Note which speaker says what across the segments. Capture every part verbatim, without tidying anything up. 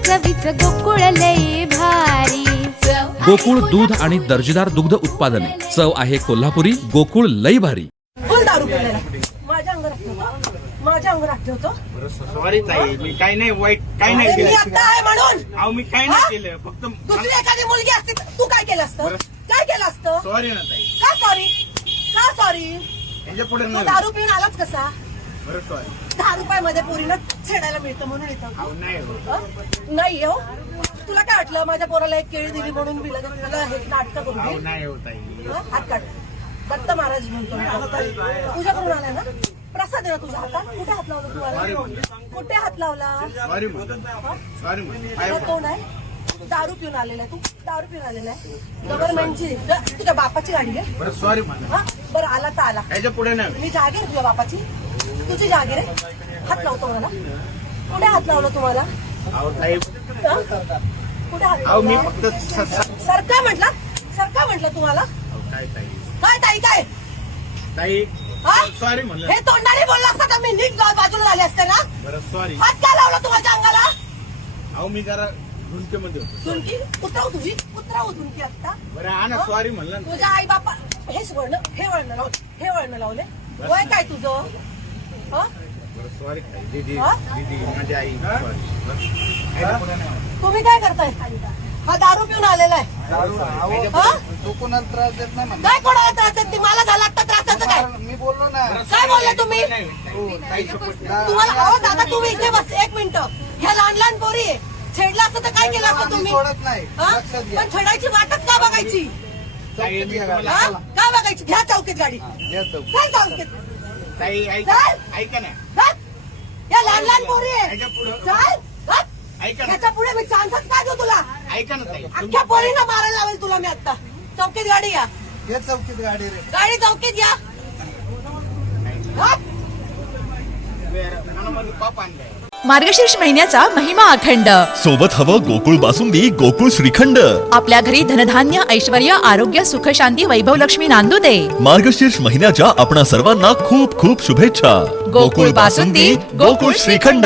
Speaker 1: चवीच गोकुळ लई भारी।
Speaker 2: गोकुळ दूध आणि दर्जेदार दुग्ध उत्पादने, चव आहे कोल्हापुरी, गोकुळ लई भारी।
Speaker 3: फुल दारू पिलेला माझ्या अंगावर ठेवतो, माझ्या अंगावर ठेवतो।
Speaker 4: सॉरी ताई, मी काही नाही वाईट काही नाही
Speaker 3: मी
Speaker 4: केलं।
Speaker 3: आता आहे म्हणून
Speaker 4: अहो मी काही नाही केलं, फक्त
Speaker 3: दुसरी एखादी मुलगी असती तर तू काय केलं असतं? काय केलं असतं?
Speaker 4: सॉरी ना ताई।
Speaker 3: का सॉरी? का सॉरी?
Speaker 4: याच्या पुढे
Speaker 3: तू
Speaker 4: नाही
Speaker 3: दारू पिऊन आलाच कसा?
Speaker 4: बरं सॉरी।
Speaker 3: दहा रुपयामध्ये पोरीला छेडायला मिळतं म्हणून येतं।
Speaker 4: अहो नाही हो।
Speaker 3: हं? नाही हो, तुला काय वाटलं माझ्या पोराला एक केळी दिली म्हणून मी लगेच तुला हे नाटक करून
Speaker 4: अहो
Speaker 3: देईन?
Speaker 4: नाही हो ताई।
Speaker 3: हं? हात काढ। दत्त महाराज म्हणतो मी. तुझ्याकडून आलाय ना प्रसाद आहे ना तुझ्या हातात? कुठे हात लावला तुम्हाला? कुठे हात लावला?
Speaker 4: सॉरी म्हणून सॉरी म्हणून
Speaker 3: तुझं तोंड आहे? दारू पिऊन आलेला आहे तू, दारू पिऊन आलेला आहे गव्हर्नमेंटची तुझ्या बापाची गाडी आहे?
Speaker 4: बरं सॉरी म्हणून
Speaker 3: हा बरं आला तर आला।
Speaker 4: याच्या पुढे नाही।
Speaker 3: मी जागीर तुझ्या बापाची, तुझी जागीर आहे? हात लावतो मला? कुठे हात लावला तुम्हाला?
Speaker 4: अहो ताई,
Speaker 3: हं? कुठे हात
Speaker 4: अहो मी
Speaker 3: लावला?
Speaker 4: फक्त स- स-
Speaker 3: सरका म्हटलं, सरका म्हटलं तुम्हाला?
Speaker 4: अहो, काय ताई
Speaker 3: काय ताई काय?
Speaker 4: ताई
Speaker 3: हा?
Speaker 4: सॉरी म्हणलं।
Speaker 3: हे तोंडाने बोलला असता तर मी नीट बाजूला झाले असते ना।
Speaker 4: बरं सॉरी।
Speaker 3: हात का लावला तुमच्या अंगाला?
Speaker 4: अहो मी जरा झुंकेमध्ये होतो।
Speaker 3: झुणकी उतरव तुझी, उतरव झुणकी आता।
Speaker 4: बरं हा ना सॉरी म्हणलं ना।
Speaker 3: तुझ्या आई बापा हेच वळण, हे वळण लावले, हे वळण लावले। वय काय तुझं? हं?
Speaker 4: बरं सॉरी ताई। दीदी
Speaker 3: हा?
Speaker 4: दीदी माझी आई सॉरी। याच्या पुढे नाही।
Speaker 3: तुम्ही काय करताय? हा दारू पिऊन आलेला आहे। हं?
Speaker 5: तू कोणाला त्रास देत नाही म्हणा.
Speaker 3: काय कोणाला त्रास देत नाही? मला झाला आता त्रासाचं काय?
Speaker 5: मी बोललो ना.
Speaker 3: काय बोलले तुम्ही?
Speaker 4: हो, ताई शपथ नाही।
Speaker 3: तुम्हाला अहो दादा तुम्ही इथे बस एक मिनिट। ह्या लहान लहान पोरी आहे. छेडला असतं तर काय केलं असतं
Speaker 5: आम्ही
Speaker 3: तुम्ही?
Speaker 5: सोडत नाही.
Speaker 3: हं?
Speaker 5: लक्षात घ्या.
Speaker 3: पण छेडायची वाटच का बघायची?
Speaker 4: ताई मी तुम्हाला
Speaker 3: हं? का बघायची? घ्या चौकीत गाडी,
Speaker 5: या चौक.
Speaker 3: चल चौकीत।
Speaker 4: ताई ऐका
Speaker 3: चल.
Speaker 4: ऐका ना।
Speaker 3: चल. या लहान लहान पोरी आहे.
Speaker 4: याच्या पुढे
Speaker 3: चल हं?
Speaker 4: ऐका ना
Speaker 3: याच्या पुढे मी चान्सच काय देऊ तुला?
Speaker 4: ऐका ना ताई।
Speaker 3: अख्ख्या पोरींना मारायला लावेल तुला मी आता। चौकीत गाडी या,
Speaker 5: या चौकीत गाडी रे.
Speaker 3: गाडी चौकीत या। हं?
Speaker 4: मनामध्ये पाप आणलंय।
Speaker 6: मार्गशीर्ष महिन्याचा महिमा अखंड,
Speaker 7: सोबत हवं गोकुळ बासुंदी, गोकुळ श्रीखंड।
Speaker 6: आपल्या घरी धनधान्य, ऐश्वर्य, आरोग्य, सुख, शांती, वैभव, लक्ष्मी नांदू दे।
Speaker 7: मार्गशीर्ष महिन्याच्या आपणा सर्वांना खूप खूप शुभेच्छा।
Speaker 6: गोकुळ बासुंदी, गोकुळ श्रीखंड।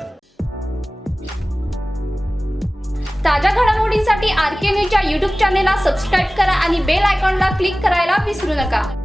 Speaker 1: ताज्या घडामोडींसाठी आर के न्यूजच्या यूट्यूब चॅनेलला सबस्क्राईब करा आणि बेल आयकॉनला क्लिक करायला विसरू नका।